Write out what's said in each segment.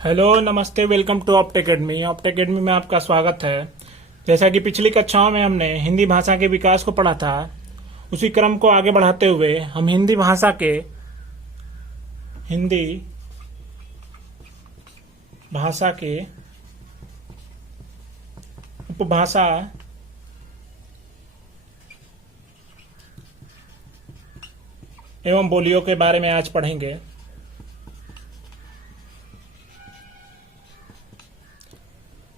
Hello नमस्ते, welcome to Opt Academy. Opt Academy में आपका स्वागत है। जैसा कि पिछली कक्षाओं में हमने हिंदी भाषा के विकास को पढ़ा था, उसी क्रम को आगे बढ़ाते हुए हम हिंदी भाषा के उपभाषा एवं बोलियों के बारे में आज पढ़ेंगे।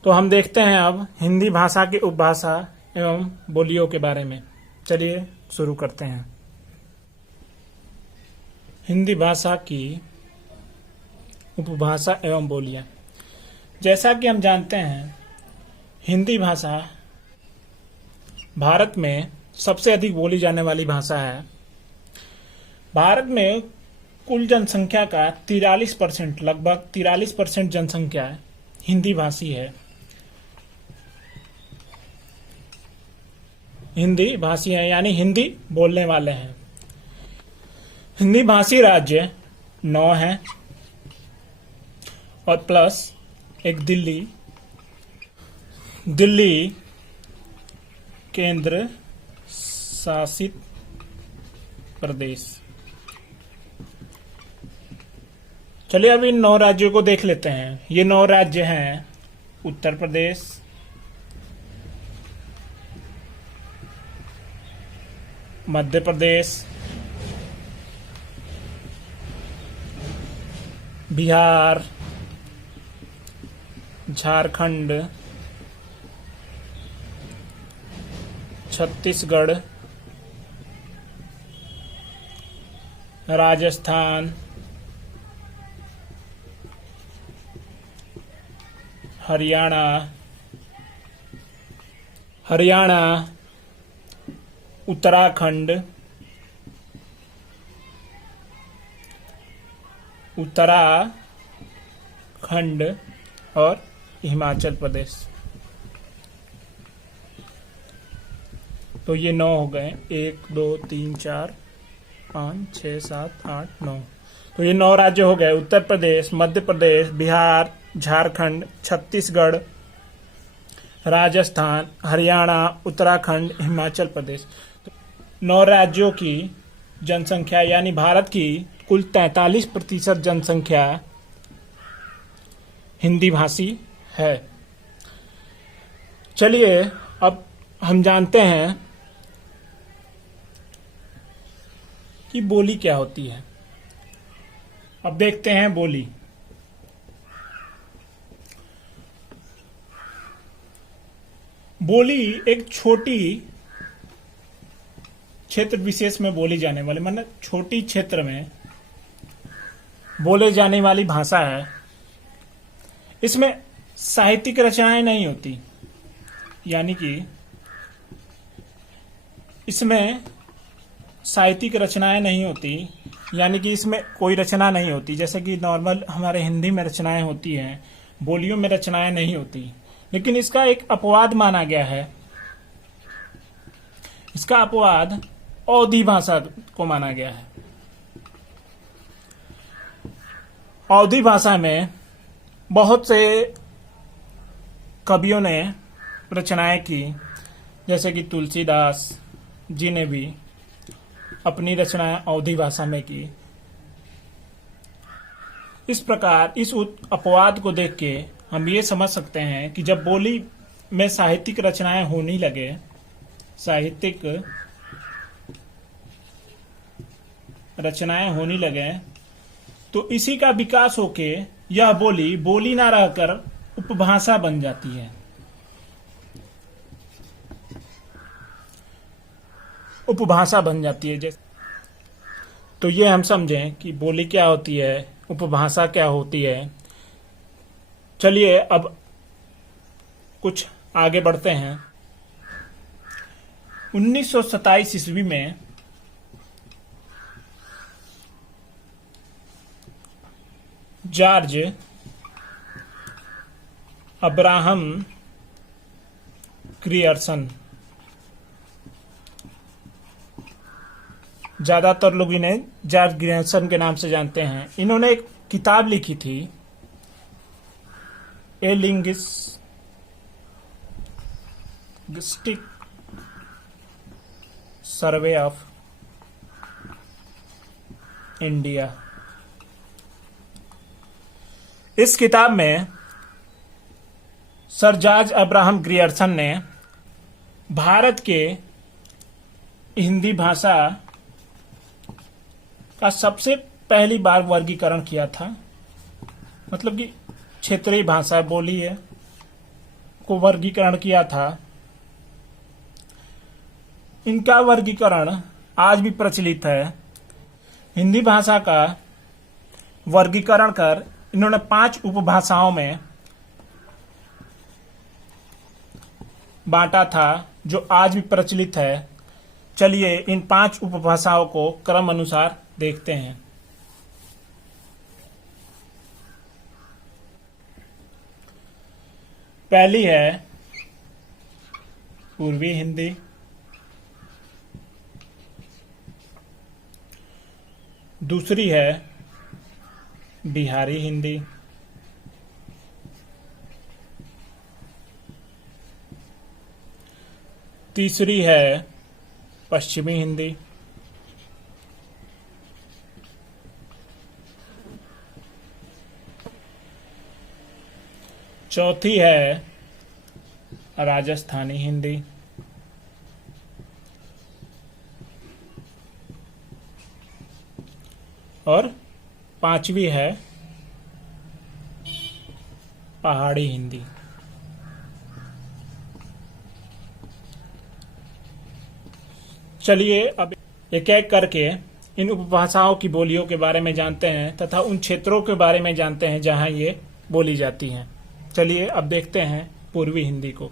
तो हम देखते हैं अब हिंदी भाषा की उपभाषा एवं बोलियों के बारे में। चलिए शुरू करते हैं। हिंदी भाषा की उपभाषा एवं बोलियां। जैसा कि हम जानते हैं, हिंदी भाषा भारत में सबसे अधिक बोली जाने वाली भाषा है। भारत में कुल जनसंख्या का 43%, लगभग 43% जनसंख्या हिंदी भाषी है। हिंदी भाषी है यानी हिंदी बोलने वाले हैं। हिंदी भाषी राज्य 9 हैं और प्लस एक दिल्ली केंद्र शासित प्रदेश। चलिए अब इन 9 राज्यों को देख लेते हैं। ये 9 राज्य हैं: उत्तर प्रदेश, मध्य प्रदेश, बिहार, झारखंड, छत्तीसगढ़, राजस्थान, हरियाणा, उत्तराखंड और हिमाचल प्रदेश। तो ये 9 हो गए। 1 2 3 4 5 6 7 8 9। तो ये 9 राज्य हो गए: उत्तर प्रदेश, मध्य प्रदेश, बिहार, झारखंड, छत्तीसगढ़, राजस्थान, हरियाणा, उत्तराखंड, हिमाचल प्रदेश। 9 राज्यों की जनसंख्या यानी भारत की कुल 43% जनसंख्या हिंदी भाषी है। चलिए अब हम जानते हैं कि बोली क्या होती है। अब देखते हैं बोली। बोली एक छोटी क्षेत्र विशेष में बोली जाने वाली, मतलब छोटी क्षेत्र में बोले जाने वाली भाषा है। इसमें साहित्यिक रचनाएं नहीं होती, यानी कि इसमें साहित्यिक रचनाएं नहीं होती, यानी कि इसमें कोई रचना नहीं होती। जैसे कि नॉर्मल हमारे हिंदी में रचनाएं होती हैं, बोलियों में रचनाएं नहीं होती। लेकिन इसका एक अपवाद माना गया है। इसका अपवाद अवधी भाषा को माना गया है। अवधी भाषा में बहुत से कवियों ने रचनाएं की, जैसे कि तुलसीदास जी ने भी अपनी रचनाएं अवधी भाषा में की। इस प्रकार इस अपवाद को देख के हम ये समझ सकते हैं कि जब बोली में साहित्यिक रचनाएं होने लगे, तो इसी का विकास होके यह बोली ना रहकर उपभाषा बन जाती है। उपभाषा बन जाती है। तो ये हम समझें कि बोली क्या होती है, उपभाषा क्या होती है। चलिए अब कुछ आगे बढ़ते हैं। 1927 ईस्वी में जॉर्ज अब्राहम ग्रियर्सन, ज्यादातर लोग इन्हें जॉर्ज ग्रियर्सन के नाम से जानते हैं, इन्होंने एक किताब लिखी थी ए लिंग्विस्टिक सर्वे ऑफ इंडिया। इस किताब में सर जॉर्ज अब्राहम ग्रियर्सन ने भारत के हिंदी भाषा का सबसे पहली बार वर्गीकरण किया था। मतलब कि क्षेत्रीय भाषा बोली है को वर्गीकरण किया था। इनका वर्गीकरण आज भी प्रचलित है। हिंदी भाषा का वर्गीकरण कर इन्होंने 5 उपभाषाओं में बांटा था, जो आज भी प्रचलित है। चलिए इन 5 उपभाषाओं को क्रम अनुसार देखते हैं। पहली है पूर्वी हिंदी, दूसरी है बिहारी हिंदी, तीसरी है पश्चिमी हिंदी, चौथी है राजस्थानी हिंदी, और पांचवी है पहाड़ी हिंदी। चलिए अब एक एक करके इन उपभाषाओं की बोलियों के बारे में जानते हैं तथा उन क्षेत्रों के बारे में जानते हैं जहां ये बोली जाती हैं। चलिए अब देखते हैं पूर्वी हिंदी को।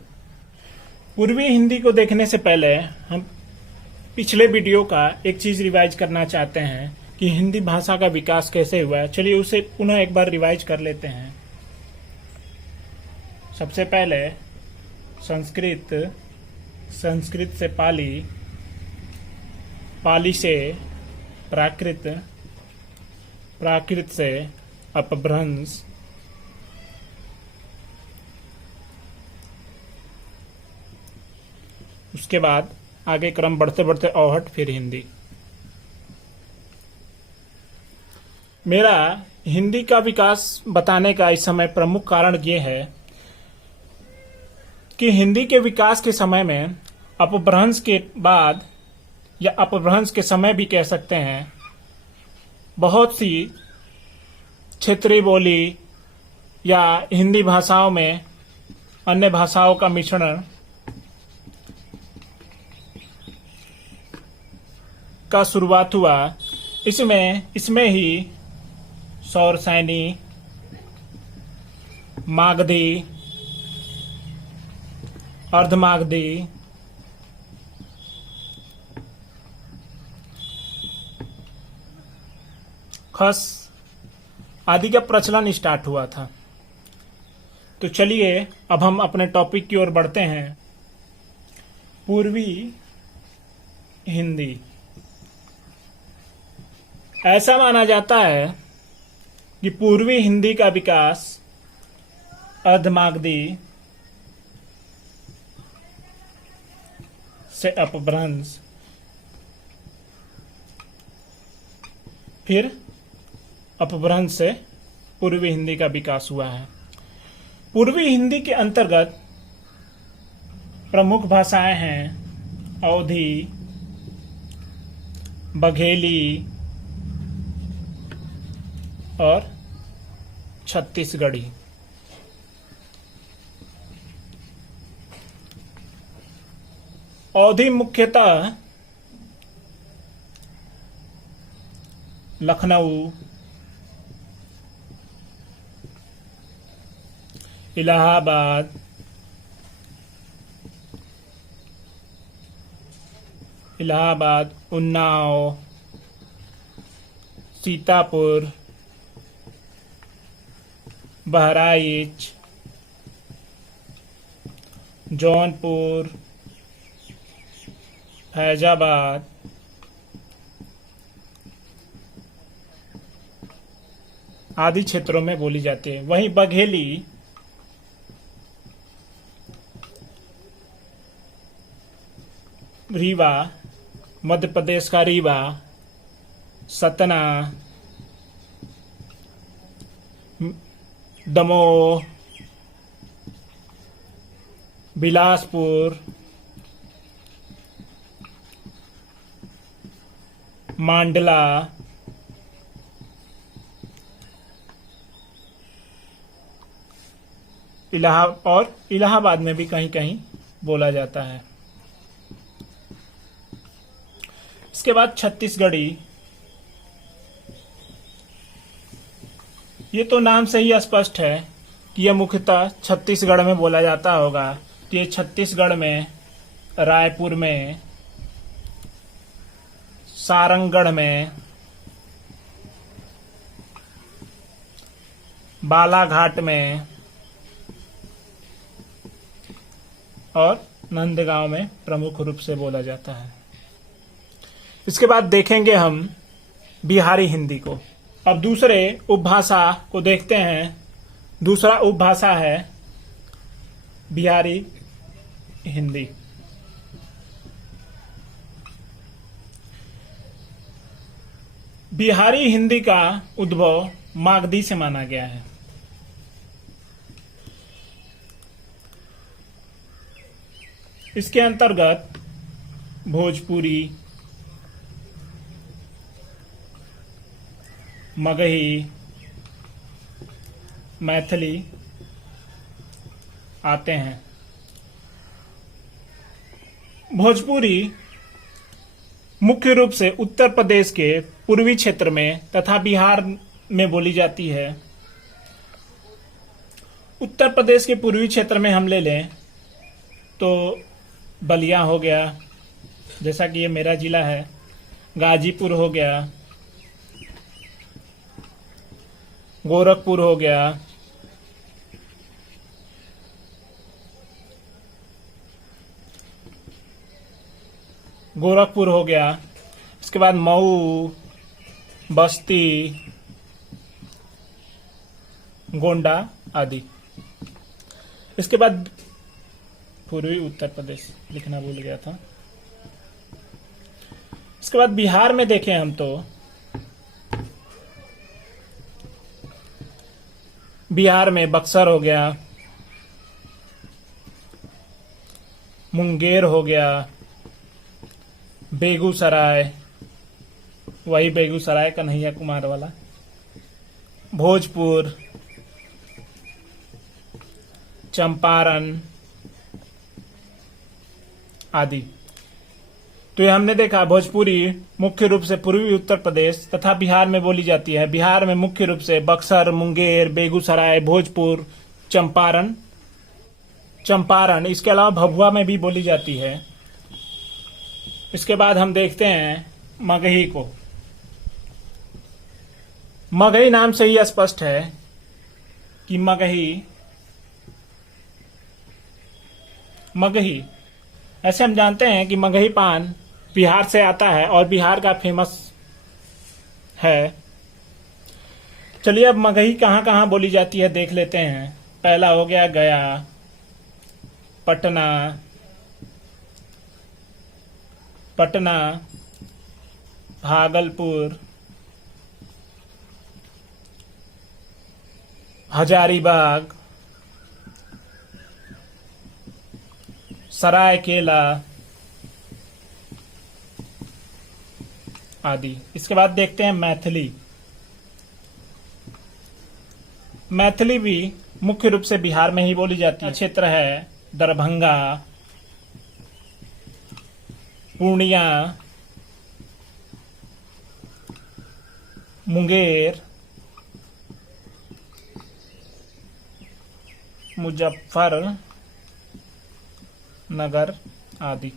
पूर्वी हिंदी को देखने से पहले हम पिछले वीडियो का एक चीज रिवाइज करना चाहते हैं कि हिंदी भाषा का विकास कैसे हुआ है। चलिए उसे पुनः एक बार रिवाइज कर लेते हैं। सबसे पहले संस्कृत, संस्कृत से पाली, पाली से प्राकृत, प्राकृत से अपभ्रंश, उसके बाद आगे क्रम बढ़ते बढ़ते औहट, फिर हिंदी। मेरा हिंदी का विकास बताने का इस समय प्रमुख कारण ये है कि हिंदी के विकास के समय में अपभ्रंश के बाद या अपभ्रंश के समय भी कह सकते हैं, बहुत सी क्षेत्रीय बोली या हिंदी भाषाओं में अन्य भाषाओं का मिश्रण का शुरुआत हुआ। इसमें ही सौरसैनी, मागधी, अर्धमागधी, खस आदि का प्रचलन स्टार्ट हुआ था। तो चलिए अब हम अपने टॉपिक की ओर बढ़ते हैं। पूर्वी हिंदी। ऐसा माना जाता है कि पूर्वी हिंदी का विकास अर्धमागधी से अपभ्रंश, फिर अपभ्रंश से पूर्वी हिंदी का विकास हुआ है। पूर्वी हिंदी के अंतर्गत प्रमुख भाषाएं हैं अवधी, बघेली और छत्तीसगढ़ी। अवधी मुख्यतः लखनऊ, इलाहाबाद, उन्नाव, सीतापुर, बहराइच, जौनपुर, फैजाबाद, आदि क्षेत्रों में बोली जाती है। वहीं बघेली रीवा, मध्य प्रदेश का रीवा, सतना, दमोह, बिलासपुर, मांडला, इलाहाबाद में भी कहीं कहीं बोला जाता है। इसके बाद छत्तीसगढ़ी। ये तो नाम से ही स्पष्ट है कि यह मुख्यतः छत्तीसगढ़ में बोला जाता होगा। तो ये छत्तीसगढ़ में, रायपुर में, सारंगढ़ में, बालाघाट में और नंदगांव में प्रमुख रूप से बोला जाता है। इसके बाद देखेंगे हम बिहारी हिंदी को। अब दूसरे उपभाषा को देखते हैं। दूसरा उपभाषा है बिहारी हिंदी। बिहारी हिंदी का उद्भव मागधी से माना गया है। इसके अंतर्गत भोजपुरी, मगही, मैथिली आते हैं। भोजपुरी मुख्य रूप से उत्तर प्रदेश के पूर्वी क्षेत्र में तथा बिहार में बोली जाती है। उत्तर प्रदेश के पूर्वी क्षेत्र में हम ले लें तो बलिया हो गया, जैसा कि ये मेरा जिला है, गाजीपुर हो गया, गोरखपुर हो गया, इसके बाद मऊ, बस्ती, गोंडा आदि। इसके बाद पूर्वी उत्तर प्रदेश लिखना भूल गया था। इसके बाद बिहार में देखें हम तो बिहार में बक्सर हो गया, मुंगेर हो गया, बेगूसराय, वही बेगूसराय कन्हैया कुमार वाला, भोजपुर, चंपारण आदि। तो ये हमने देखा भोजपुरी मुख्य रूप से पूर्वी उत्तर प्रदेश तथा बिहार में बोली जाती है। बिहार में मुख्य रूप से बक्सर, मुंगेर, बेगूसराय, भोजपुर, चंपारण, इसके अलावा भभुआ में भी बोली जाती है। इसके बाद हम देखते हैं मगही को। मगही नाम से ही स्पष्ट है कि मगही ऐसे हम जानते हैं कि मगही पान बिहार से आता है और बिहार का फेमस है। चलिए अब मगही कहाँ कहाँ बोली जाती है देख लेते हैं। पहला हो गया गया, पटना, भागलपुर, हजारीबाग, सरायकेला आदि। इसके बाद देखते हैं मैथिली भी मुख्य रूप से बिहार में ही बोली जाती है। क्षेत्र है दरभंगा, पूर्णिया, मुंगेर, मुजफ्फरनगर आदि।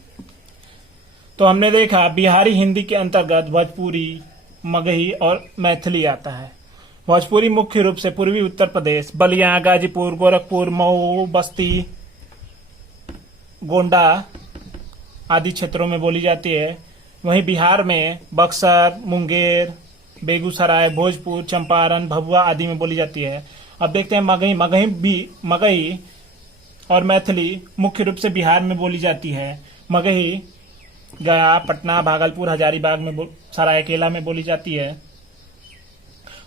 तो हमने देखा बिहारी हिंदी के अंतर्गत भोजपुरी, मगही और मैथिली आता है। भोजपुरी मुख्य रूप से पूर्वी उत्तर प्रदेश, बलिया, गाजीपुर, गोरखपुर, मऊ, बस्ती, गोंडा आदि क्षेत्रों में बोली जाती है। वहीं बिहार में बक्सर, मुंगेर, बेगूसराय, भोजपुर, चंपारण, भभुआ आदि में बोली जाती है। अब देखते हैं मगही और मैथिली मुख्य रूप से बिहार में बोली जाती है। मगही गया, पटना, भागलपुर, हजारीबाग में, सरायकेला में बोली जाती है।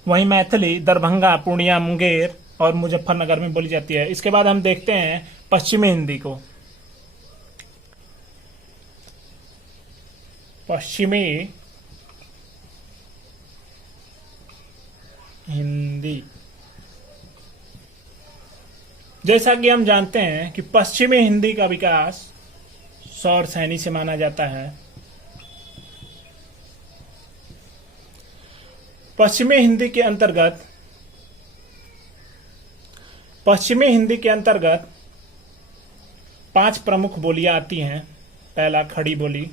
वहीं मैथिली दरभंगा, पूर्णिया, मुंगेर और मुजफ्फरनगर में बोली जाती है। इसके बाद हम देखते हैं पश्चिमी हिंदी को। पश्चिमी हिंदी, जैसा कि हम जानते हैं कि पश्चिमी हिंदी का विकास सौर सैनी से माना जाता है। पश्चिमी हिंदी के अंतर्गत पश्चिमी हिंदी के अंतर्गत 5 प्रमुख बोलियां आती हैं। पहला खड़ी बोली,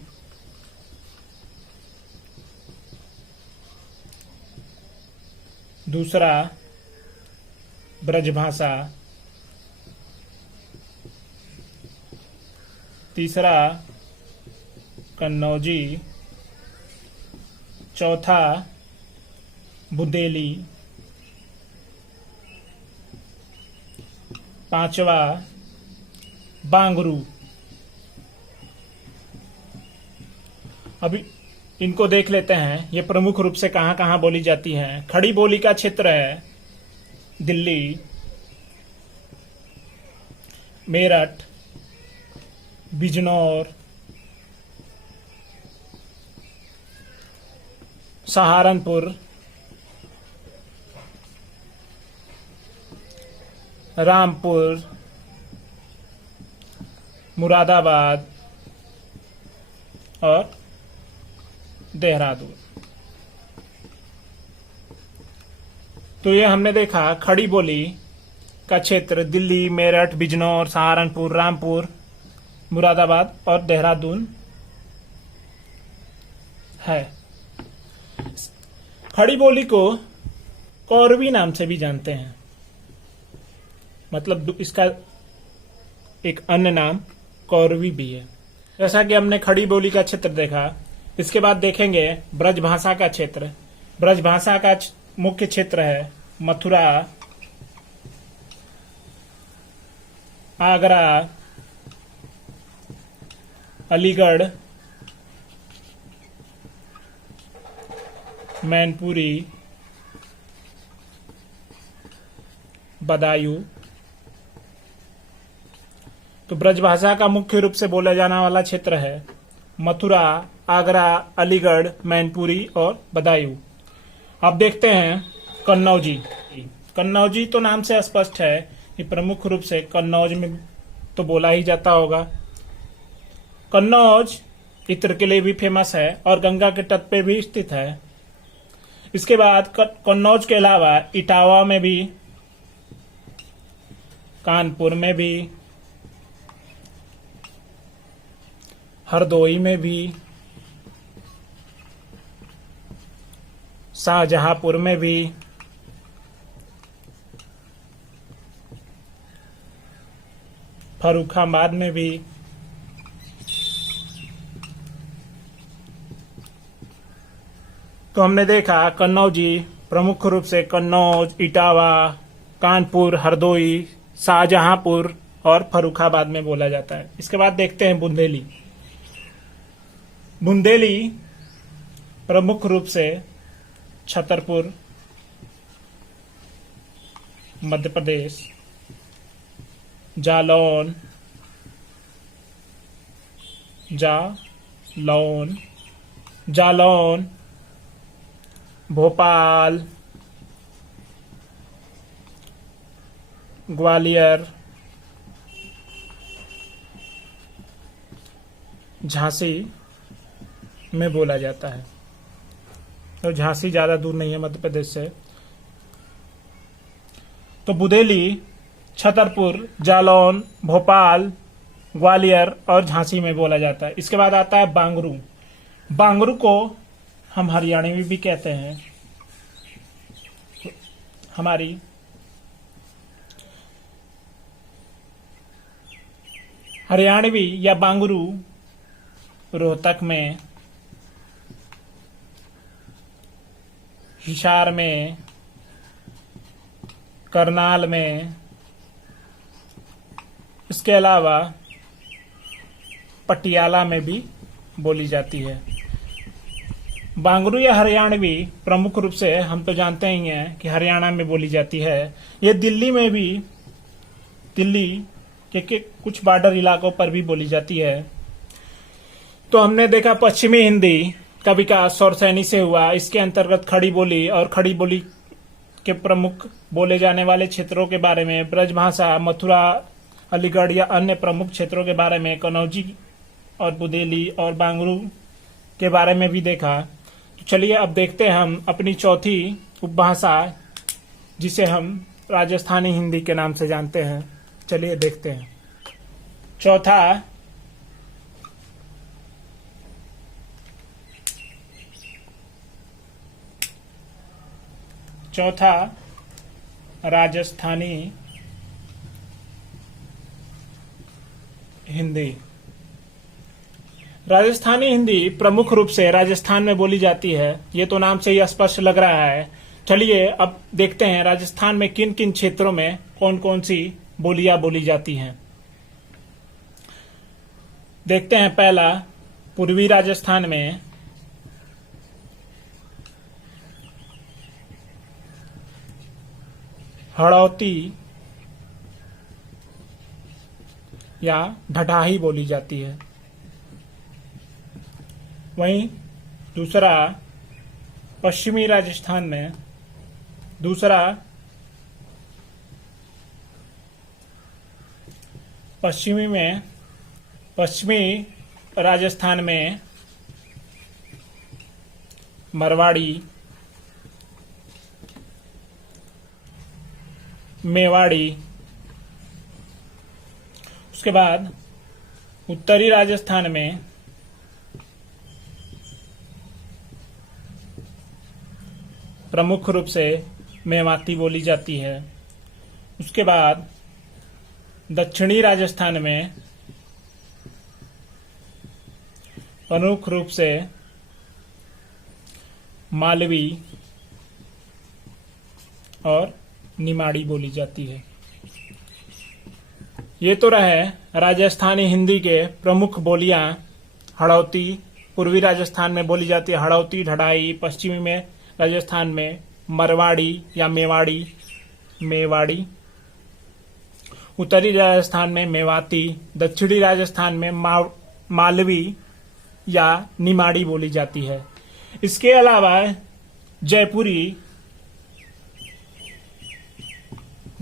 दूसरा ब्रजभाषा, तीसरा कन्नौजी, चौथा बुंदेली, पांचवा बांगरू। अभी इनको देख लेते हैं, ये प्रमुख रूप से कहां कहां बोली जाती हैं। खड़ी बोली का क्षेत्र है दिल्ली, मेरठ, बिजनौर, सहारनपुर, रामपुर, मुरादाबाद और देहरादून। तो ये हमने देखा खड़ी बोली का क्षेत्र दिल्ली, मेरठ, बिजनौर, सहारनपुर, रामपुर, मुरादाबाद और देहरादून है। खड़ी बोली को कौरवी नाम से भी जानते हैं, मतलब इसका एक अन्य नाम कौरवी भी है। जैसा कि हमने खड़ी बोली का क्षेत्र देखा, इसके बाद देखेंगे ब्रजभाषा का क्षेत्र। ब्रजभाषा का मुख्य क्षेत्र है मथुरा, आगरा, अलीगढ़, मैनपुरी, बदायूं। तो ब्रजभाषा का मुख्य रूप से बोला जाने वाला क्षेत्र है मथुरा, आगरा, अलीगढ़, मैनपुरी और बदायूं। अब देखते हैं कन्नौजी। कन्नौजी तो नाम से स्पष्ट है कि प्रमुख रूप से कन्नौज में तो बोला ही जाता होगा। कन्नौज इत्र के लिए भी फेमस है और गंगा के तट पे भी स्थित है। इसके बाद कन्नौज के अलावा इटावा में भी, कानपुर में भी, हरदोई में भी, शाहजहांपुर में भी, फर्रुखाबाद में भी, तो हमने देखा कन्नौजी प्रमुख रूप से कन्नौज, इटावा, कानपुर, हरदोई, शाहजहांपुर और फर्रुखाबाद में बोला जाता है। इसके बाद देखते हैं बुंदेली। बुंदेली प्रमुख रूप से छतरपुर, मध्य प्रदेश, जालौन, भोपाल, ग्वालियर, झांसी में बोला जाता है। तो झांसी ज्यादा दूर नहीं है मध्य प्रदेश से। तो बुंदेली छतरपुर, जालौन, भोपाल, ग्वालियर और झांसी में बोला जाता है। इसके बाद आता है बांगरू। बांगरू को हम हरियाणवी भी कहते हैं। हमारी हरियाणवी या बांगरू रोहतक में, हिसार में, करनाल में, इसके अलावा पटियाला में भी बोली जाती है। बांगरू या हरियाणवी प्रमुख रूप से हम तो जानते ही हैं कि हरियाणा में बोली जाती है। ये दिल्ली में भी, दिल्ली के कुछ बॉर्डर इलाकों पर भी बोली जाती है। तो हमने देखा पश्चिमी हिंदी का विकास सौरसैनी से हुआ। इसके अंतर्गत खड़ी बोली और खड़ी बोली के प्रमुख बोले जाने वाले क्षेत्रों के बारे में, ब्रजभाषा, मथुरा, अलीगढ़ या अन्य प्रमुख क्षेत्रों के बारे में, कनौजी और बुदेली और बांगरू के बारे में भी देखा। तो चलिए अब देखते हैं हम अपनी चौथी उपभाषा, जिसे हम राजस्थानी हिंदी के नाम से जानते हैं। चलिए देखते हैं। चौथा राजस्थानी हिंदी। राजस्थानी हिंदी प्रमुख रूप से राजस्थान में बोली जाती है। ये तो नाम से ही स्पष्ट लग रहा है। चलिए अब देखते हैं राजस्थान में किन किन क्षेत्रों में कौन कौन सी बोलियां बोली जाती हैं। देखते हैं पहला, पूर्वी राजस्थान में हड़ौती या ढठाही बोली जाती है। वहीं दूसरा, पश्चिमी राजस्थान में पश्चिमी राजस्थान में मरवाड़ी, मेवाड़ी। उसके बाद उत्तरी राजस्थान में प्रमुख रूप से मेवाती बोली जाती है। उसके बाद दक्षिणी राजस्थान में प्रमुख रूप से मालवी और निमाड़ी बोली जाती है। ये तो रहे राजस्थानी हिंदी के प्रमुख बोलियां। हड़ौती पूर्वी राजस्थान में बोली जाती है, हड़ौती, ढढ़ाई। पश्चिमी में राजस्थान में मरवाड़ी या मेवाड़ी। उत्तरी राजस्थान में मेवाती। दक्षिणी राजस्थान में मालवी या निमाड़ी बोली जाती है। इसके अलावा जयपुरी,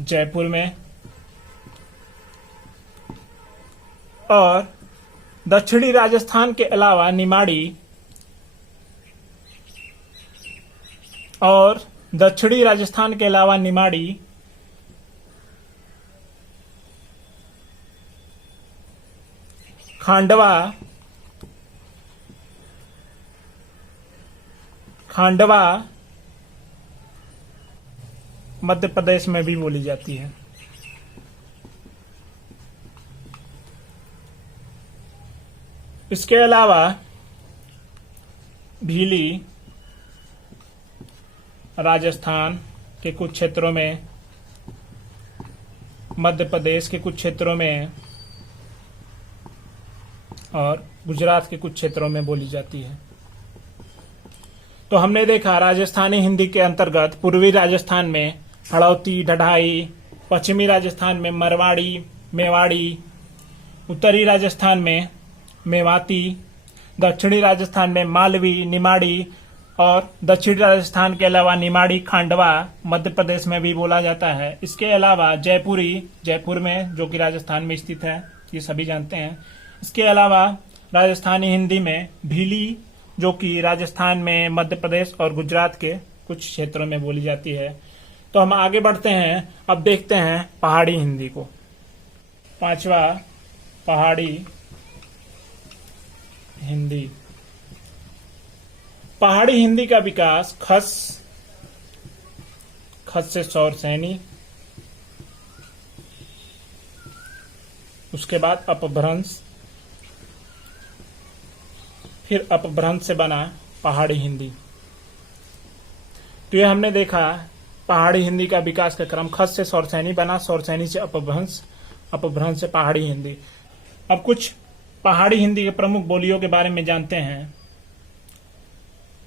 जयपुर में, और दक्षिणी राजस्थान के अलावा निमाड़ी और दक्षिणी राजस्थान के अलावा निमाड़ी, खांडवा मध्य प्रदेश में भी बोली जाती है। इसके अलावा भीली राजस्थान के कुछ क्षेत्रों में, मध्य प्रदेश के कुछ क्षेत्रों में और गुजरात के कुछ क्षेत्रों में बोली जाती है। तो हमने देखा राजस्थानी हिंदी के अंतर्गत पूर्वी राजस्थान में हड़ौती, ढढ़ाई, पश्चिमी राजस्थान में मरवाड़ी, मेवाड़ी, उत्तरी राजस्थान में मेवाती, दक्षिणी राजस्थान में मालवी, निमाड़ी और दक्षिणी राजस्थान के अलावा निमाड़ी, खांडवा मध्य प्रदेश में भी बोला जाता है। इसके अलावा जयपुरी, जयपुर में, जो कि राजस्थान में स्थित है, ये सभी जानते हैं। इसके अलावा राजस्थानी हिंदी में भीली, जो कि राजस्थान में, मध्य प्रदेश और गुजरात के कुछ क्षेत्रों में बोली जाती है। तो हम आगे बढ़ते हैं। अब देखते हैं पहाड़ी हिंदी को। पांचवा, पहाड़ी हिंदी। पहाड़ी हिंदी का विकास खस से सौरसैनी, उसके बाद अपभ्रंश, फिर अपभ्रंश से बना पहाड़ी हिंदी। तो ये हमने देखा पहाड़ी हिंदी का विकास का क्रम। खस से सौरसैनी बना, सौरसैनी से अपभ्रंश, अपभ्रंश से पहाड़ी हिंदी। अब कुछ पहाड़ी हिंदी के प्रमुख बोलियों के बारे में जानते हैं।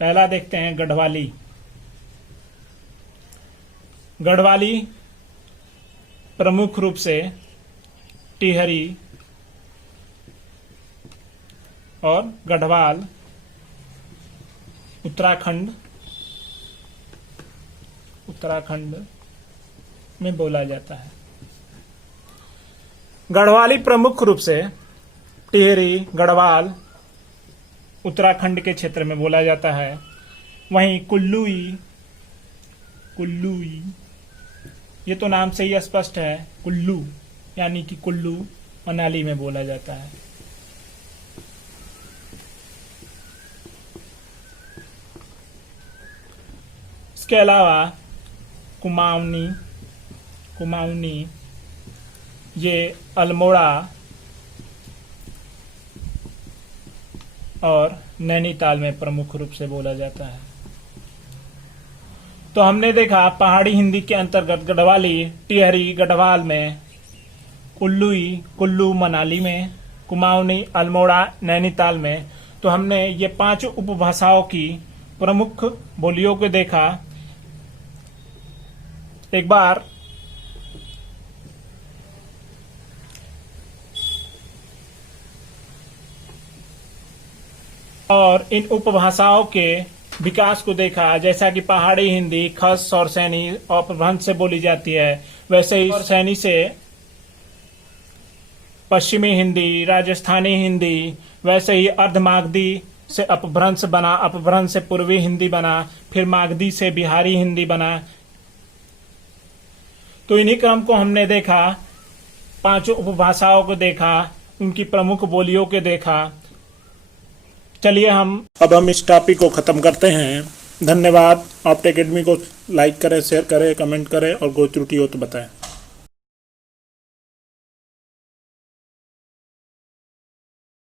पहला देखते हैं गढ़वाली। गढ़वाली प्रमुख रूप से टिहरी और गढ़वाल उत्तराखंड में बोला जाता है। गढ़वाली प्रमुख रूप से टिहरी, गढ़वाल उत्तराखंड के क्षेत्र में बोला जाता है। वहीं कुल्लूई ये तो नाम से ही स्पष्ट है, कुल्लू यानी कि कुल्लू मनाली में बोला जाता है। इसके अलावा कुमाऊनी ये अल्मोड़ा और नैनीताल में प्रमुख रूप से बोला जाता है। तो हमने देखा पहाड़ी हिंदी के अंतर्गत गढ़वाली, टिहरी, गढ़वाल में, कुल्लू मनाली में, कुमाऊनी, अल्मोड़ा, नैनीताल में। तो हमने ये 5 उपभाषाओं की प्रमुख बोलियों को देखा। एक बार और इन उपभाषाओं के विकास को देखा, जैसा कि पहाड़ी हिंदी खस और सैनी अपभ्रंश से बोली जाती है, वैसे ही सैनी से पश्चिमी हिंदी, राजस्थानी हिंदी, वैसे ही अर्धमागधी से अपभ्रंश बना, अपभ्रंश से पूर्वी हिंदी बना, फिर मागधी से बिहारी हिंदी बना। तो इन्हीं क्रम को हमने देखा, 5 उपभाषाओं को देखा, उनकी प्रमुख बोलियों को देखा। चलिए अब हम इस टॉपिक को खत्म करते हैं। धन्यवाद। ऑप्ट एकेडमी को लाइक करें, शेयर करें, कमेंट करें और कोई त्रुटि हो तो बताएं।